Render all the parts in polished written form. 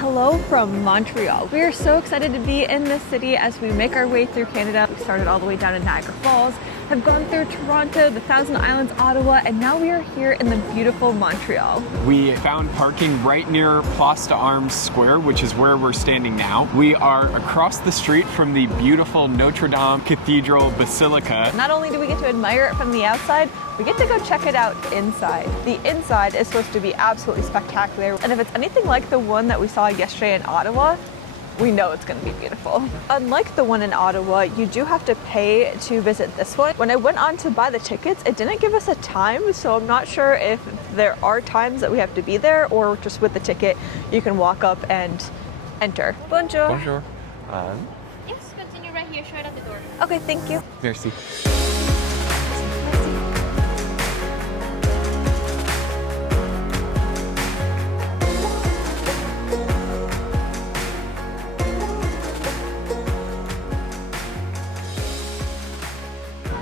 Hello from Montreal. We are so excited to be in this city as we make our way through Canada. We started all the way down in Niagara Falls, have gone through Toronto, the Thousand Islands, Ottawa, and now we are here in the beautiful Montreal. We found parking right near Place d'Armes Square, which is where we're standing now. We are across the street from the beautiful Notre Dame Cathedral Basilica. Not only do we get to admire it from the outside, we get to go check it out inside. The inside is supposed to be absolutely spectacular, and if it's anything like the one that we saw yesterday in Ottawa, we know it's going to be beautiful. Unlike the one in Ottawa, you do have to pay to visit this one. When I went on to buy the tickets, it didn't give us a time, so I'm not sure if there are times that we have to be there or just with the ticket you can walk up and enter. Bonjour. Bonjour. Yes, continue right here, straight out the door. Okay, thank you. Merci.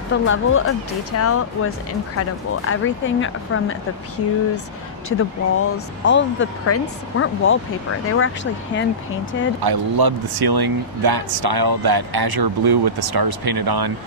The level of detail was incredible. Everything from the pews to the walls, all of the prints weren't wallpaper. They were actually hand painted. I love the ceiling. That style, that azure blue with the stars painted on,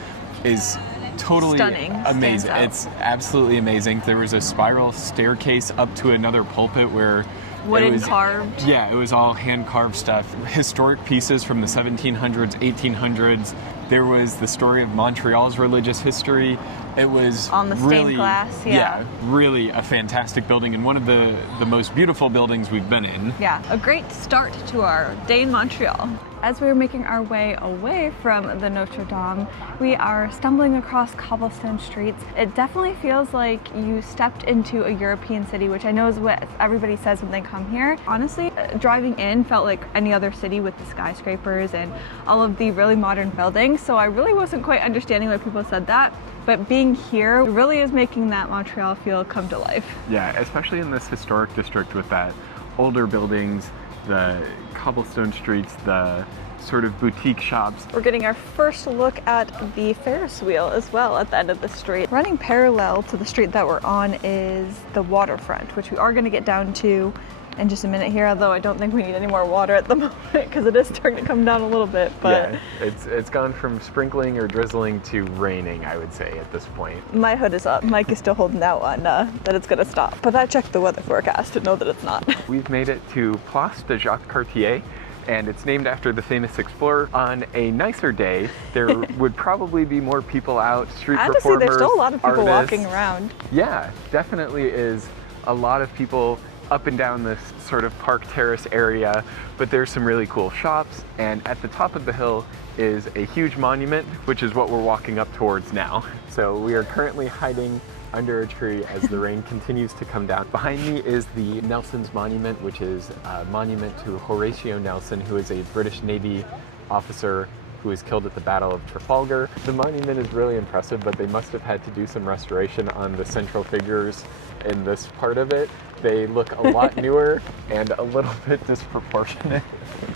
is totally Stunning. amazing. Stands out. It's absolutely amazing. There was a spiral staircase up to another pulpit where Wooden carved. Yeah, it was all hand carved stuff. Historic pieces from the 1700s, 1800s. There was the story of Montreal's religious history. It was On the stained really, glass, yeah. really a fantastic building and one of the most beautiful buildings we've been in. Yeah, a great start to our day in Montreal. As we were making our way away from the Notre Dame, we are stumbling across cobblestone streets. It definitely feels like you stepped into a European city, which I know is what everybody says when they come here. Honestly, driving in felt like any other city with the skyscrapers and all of the really modern buildings, so I really wasn't quite understanding why people said that. But being here really is making that Montreal feel come to life. Yeah, especially in this historic district with that older buildings, the cobblestone streets, the sort of boutique shops. We're getting our first look at the Ferris Wheel as well at the end of the street. Running parallel to the street that we're on is the waterfront, which we are going to get down to in just a minute here, although I don't think we need any more water at the moment because it is starting to come down a little bit. But yeah, it's gone from sprinkling or drizzling to raining, I would say, at this point. my hood is up. Mike is still holding out on that it's going to stop. But I checked the weather forecast to know that it's not. We've made it to Place de Jacques Cartier, and it's named after the famous explorer. On a nicer day, there would probably be more people out, street Honestly, performers, there's still a lot of people artists. walking around. Yeah, definitely is a lot of people up and down this sort of park terrace area, but there's some really cool shops, and at the top of the hill is a huge monument, which is what we're walking up towards now. So we are currently hiding under a tree as the rain continues to come down. Behind me is the Nelson's Monument, which is a monument to Horatio Nelson, who is a British Navy officer who was killed at the Battle of Trafalgar. The monument is really impressive, but they must have had to do some restoration on the central figures in this part of it. They look a lot newer and a little bit disproportionate.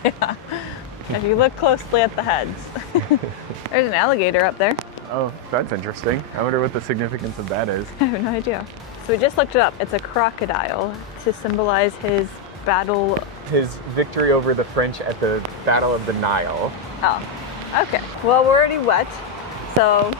Yeah, if you look closely at the heads. There's an alligator up there. Oh, that's interesting. I wonder what the significance of that is. I have no idea. So we just looked it up. It's a crocodile to symbolize his battle. His victory over the French at the Battle of the Nile. Oh, okay. Well, we're already wet, so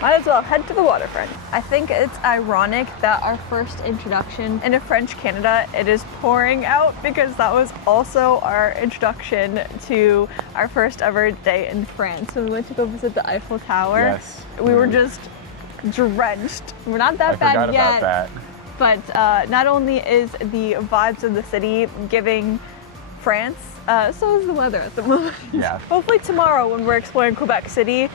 might as well head to the waterfront. I think it's ironic that our first introduction into French Canada, it is pouring out because that was also our introduction to our first ever day in France. So we went to go visit the Eiffel Tower. Yes. We were just drenched. We're not that I bad forgot yet. about that. But not only is the vibes of the city giving France, so is the weather at the moment. Yeah. Hopefully tomorrow when we're exploring Quebec City,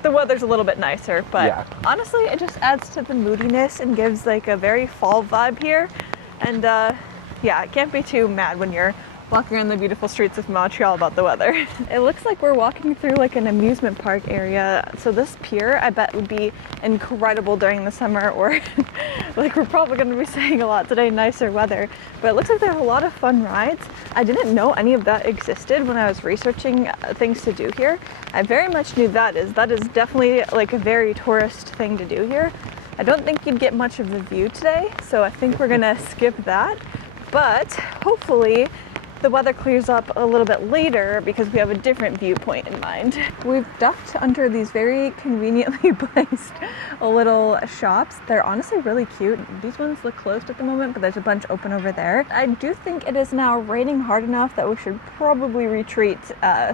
the weather's a little bit nicer, but Yeah. honestly it just adds to the moodiness and gives like a very fall vibe here. And yeah, it can't be too mad when you're walking around the beautiful streets of Montreal about the weather. It looks like we're walking through like an amusement park area. So this pier, I bet, would be incredible during the summer, or like we're probably going to be saying a lot today, nicer weather. But it looks like there are a lot of fun rides. I didn't know any of that existed when I was researching things to do here. I very much knew that is definitely like a very tourist thing to do here. I don't think you'd get much of the view today, so I think we're gonna skip that. But hopefully the weather clears up a little bit later because we have a different viewpoint in mind. We've ducked under these very conveniently placed little shops. They're honestly really cute. These ones look closed at the moment, but there's a bunch open over there. I do think it is now raining hard enough that we should probably retreat.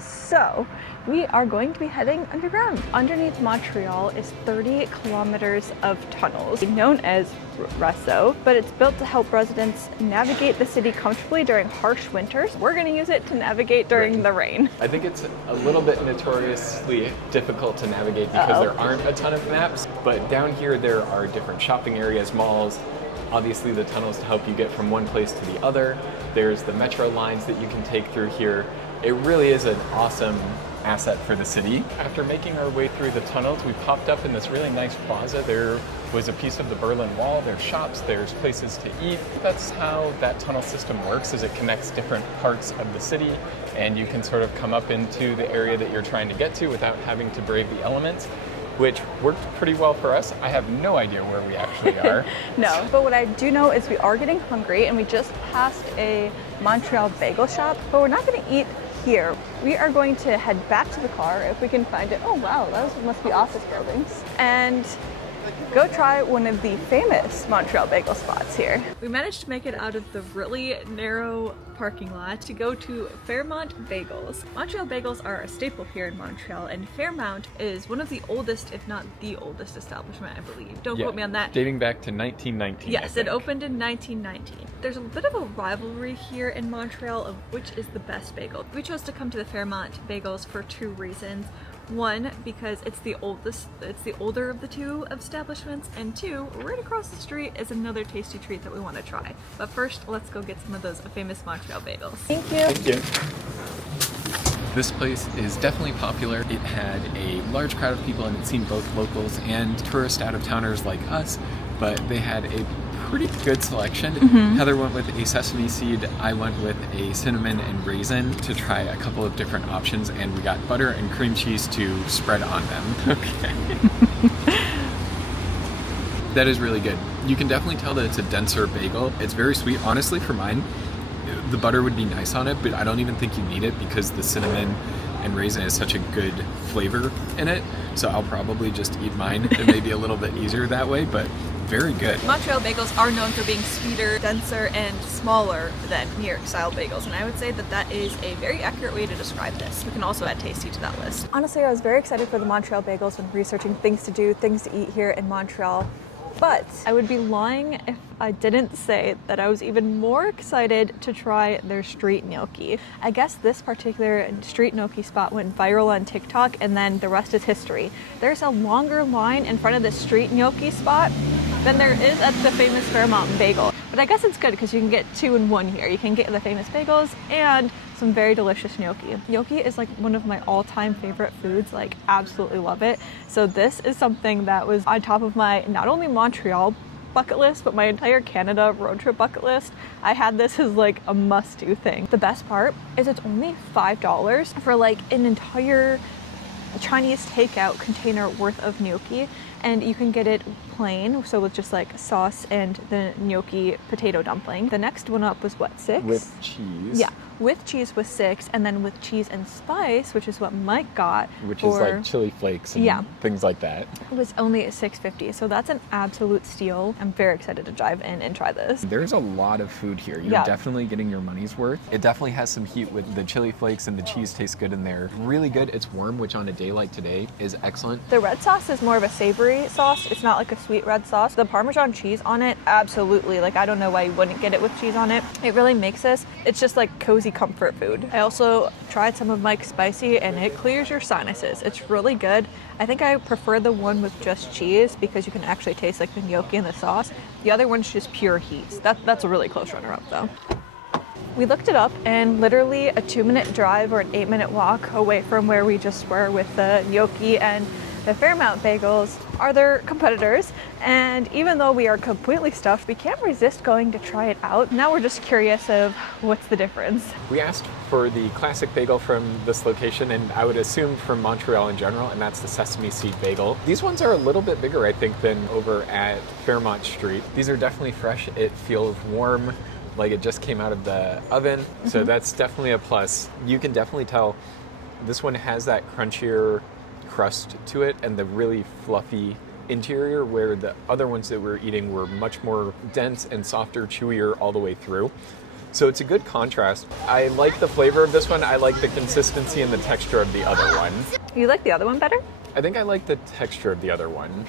So we are going to be heading underground. Underneath Montreal is 30 kilometers of tunnels, known as RESO, but it's built to help residents navigate the city comfortably during harsh winters. We're going to use it to navigate during the rain. I think it's a little bit notoriously difficult to navigate because there aren't a ton of maps, but down here there are different shopping areas, malls, obviously the tunnels to help you get from one place to the other. There's the metro lines that you can take through here. It really is an awesome asset for the city. After making our way through the tunnels, we popped up in this really nice plaza. There was a piece of the Berlin Wall, there's shops, there's places to eat. That's how that tunnel system works, is it connects different parts of the city, and you can sort of come up into the area that you're trying to get to without having to brave the elements, which worked pretty well for us. I have no idea where we actually are. No, but what I do know is we are getting hungry, and we just passed a Montreal bagel shop, but we're not gonna eat here. We are going to head back to the car if we can find it. Oh wow, those must be office buildings. And go try one of the famous Montreal bagel spots here. We managed to make it out of the really narrow parking lot to go to Fairmount Bagels. Montreal bagels are a staple here in Montreal, and Fairmount is one of the oldest, if not the oldest establishment, I believe. Don't quote me on that. Dating back to 1919. Yes, it opened in 1919. There's a bit of a rivalry here in Montreal of which is the best bagel. We chose to come to the Fairmount Bagels for two reasons. One, because it's the older of the two establishments, and two, right across the street is another tasty treat that we want to try. But first, let's go get some of those famous Montreal bagels. Thank you. Thank you. This place is definitely popular. It had a large crowd of people, and it seemed both locals and tourist out-of-towners like us, but they had a pretty good selection. Heather went with a sesame seed, I went with a cinnamon and raisin to try a couple of different options, and we got butter and cream cheese to spread on them. Okay. That is really good. You can definitely tell that it's a denser bagel. It's very sweet. Honestly, for mine, the butter would be nice on it, but I don't even think you need it because the cinnamon and raisin is such a good flavor in it. So I'll probably just eat mine. It may be a little bit easier that way, but very good. Montreal bagels are known for being sweeter, denser, and smaller than New York style bagels, and I would say that that is a very accurate way to describe this. We can also add tasty to that list. Honestly, I was very excited for the Montreal bagels when researching things to do, things to eat here in Montreal. But I would be lying if I didn't say that I was even more excited to try their street gnocchi. I guess this particular street gnocchi spot went viral on TikTok, and then the rest is history. There's a longer line in front of the street gnocchi spot than there is at the famous Fairmount Bagel. But I guess it's good because you can get two in one here. You can get the famous bagels and some very delicious gnocchi. Gnocchi is like one of my all-time favorite foods, like absolutely love it. So this is something that was on top of my not only Montreal bucket list, but my entire Canada road trip bucket list. I had this as like a must-do thing. The best part is it's only $5 for like an entire Chinese takeout container worth of gnocchi, and you can get it plain, so with just like sauce and the gnocchi potato dumpling. The next one up was what, $6? With cheese. Yeah, with cheese was $6, and then with cheese and spice, which is what Mike got, which is like chili flakes and things like that. It was only $6.50, so that's an absolute steal. I'm very excited to dive in and try this. There's a lot of food here. You're definitely getting your money's worth. It definitely has some heat with the chili flakes, and the cheese tastes good in there. Really good. It's warm, which on a day like today is excellent. The red sauce is more of a savory sauce. It's not like a sweet red sauce. The Parmesan cheese on it, absolutely. Like, I don't know why you wouldn't get it with cheese on it. It really makes this. It's just like cozy comfort food. I also tried some of Mike's spicy, and it clears your sinuses. It's really good. I think I prefer the one with just cheese because you can actually taste like the gnocchi in the sauce. The other one's just pure heat. That's a really close runner-up though. We looked it up, and literally a 2-minute drive or an 8-minute walk away from where we just were with the gnocchi and the Fairmount Bagels are their competitors, and even though we are completely stuffed, we can't resist going to try it out. Now we're just curious of what's the difference. We asked for the classic bagel from this location, and I would assume from Montreal in general, and that's the sesame seed bagel. These ones are a little bit bigger, I think, than over at Fairmont Street. These are definitely fresh. It feels warm. like it just came out of the oven. So that's definitely a plus. You can definitely tell this one has that crunchier crust to it and the really fluffy interior, where the other ones that we were eating were much more dense and softer, chewier all the way through. So it's a good contrast. I like the flavor of this one. I like the consistency and the texture of the other one. You like the other one better? I think I like the texture of the other one,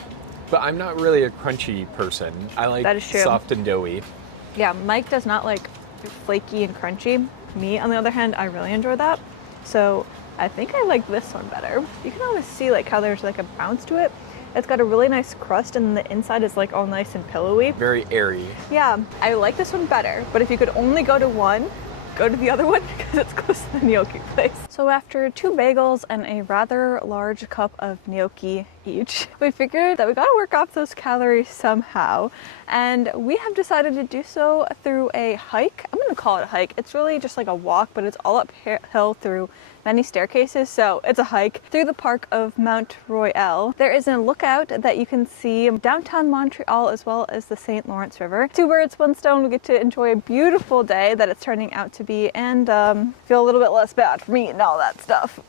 but I'm not really a crunchy person. I like That is true. soft and doughy. Yeah, Mike does not like flaky and crunchy. Me, on the other hand, I really enjoy that. So I think I like this one better. You can always see like how there's like a bounce to it. It's got a really nice crust and the inside is like all nice and pillowy. Very airy. Yeah, I like this one better, but if you could only go to one, go to the other one because it's close to the gnocchi place. So after 2 bagels and a rather large cup of gnocchi each, we figured that we gotta work off those calories somehow. And we have decided to do so through a hike. I'm gonna call it a hike. It's really just like a walk, but it's all uphill through many staircases, so it's a hike through the park of Mont Royal. There is a lookout that you can see downtown Montreal as well as the St. Lawrence River. 2 birds, 1 stone. We get to enjoy a beautiful day that it's turning out to be, and feel a little bit less bad for me and all that stuff.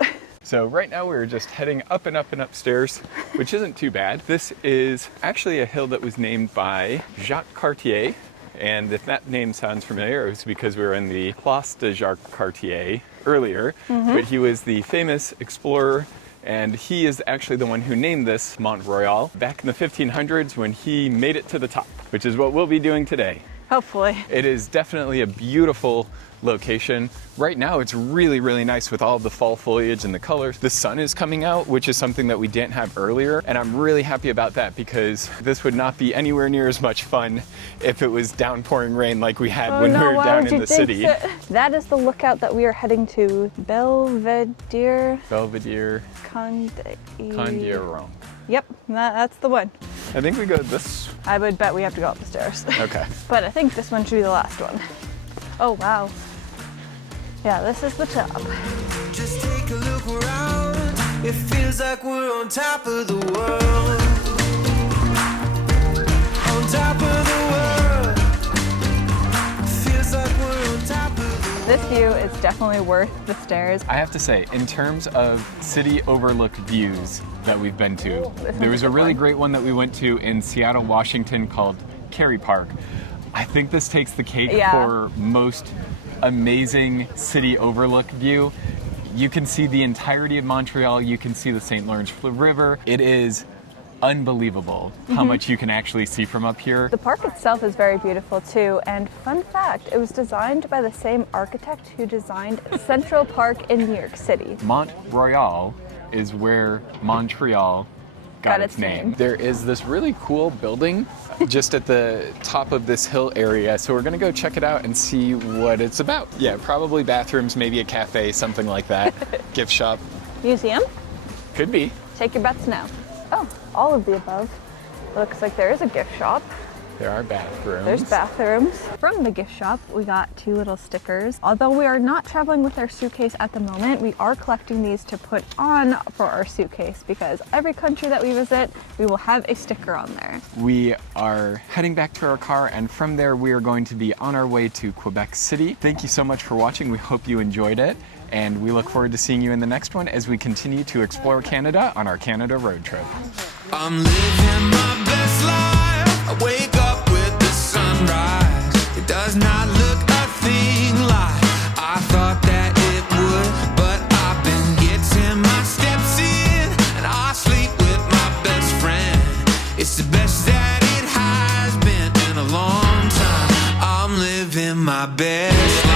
So right now we're just heading up and up and upstairs, which isn't too bad. This is actually a hill that was named by Jacques Cartier. And if that name sounds familiar, it's because we were in the Place de Jacques Cartier earlier, but he was the famous explorer, and he is actually the one who named this Mont Royal back in the 1500s when he made it to the top, which is what we'll be doing today. Hopefully. It is definitely a beautiful location. Right now it's really, really nice with all the fall foliage and the colors. The sun is coming out, which is something that we didn't have earlier, and I'm really happy about that because this would not be anywhere near as much fun if it was downpouring rain like we had when we were down in the city. That is the lookout that we are heading to. Belvedere Condiron. Yep, that's the one. I think we go this. I would bet we have to go up the stairs. Okay. But I think this one should be the last one. Oh, wow. Yeah, this is the top. Just take a look around. It feels like we're on top of the world. On top of the world. Feels like we're on top of the world. This view is definitely worth the stairs. I have to say, in terms of city overlook views that we've been to, this there was one's a a good really one. great one that we went to in Seattle, Washington called Kerry Park. I think this takes the cake Yeah. for most amazing city overlook view. You can see the entirety of Montreal, you can see the St. Lawrence River. It is unbelievable how much you can actually see from up here. The park itself is very beautiful too, and fun fact, it was designed by the same architect who designed Central Park in New York City. Mont Royal is where Montreal got its name. There is this really cool building just at the top of this hill area, so we're gonna go check it out and see what it's about. Yeah, probably bathrooms, maybe a cafe, something like that. Gift shop. Museum? Could be. Take your bets now. Oh, all of the above. Looks like there is a gift shop. There are bathrooms. There's bathrooms. From the gift shop, we got 2 little stickers. Although we are not traveling with our suitcase at the moment, we are collecting these to put on for our suitcase because every country that we visit, we will have a sticker on there. We are heading back to our car, and from there we are going to be on our way to Quebec City. Thank you so much for watching. We hope you enjoyed it, and we look forward to seeing you in the next one as we continue to explore Canada on our Canada road trip. I'm living my best life. I wake up with the sunrise. It does not look a thing like I thought that it would, but I've been getting my steps in, and I sleep with my best friend. It's the best that it has been in a long time. I'm living my best life.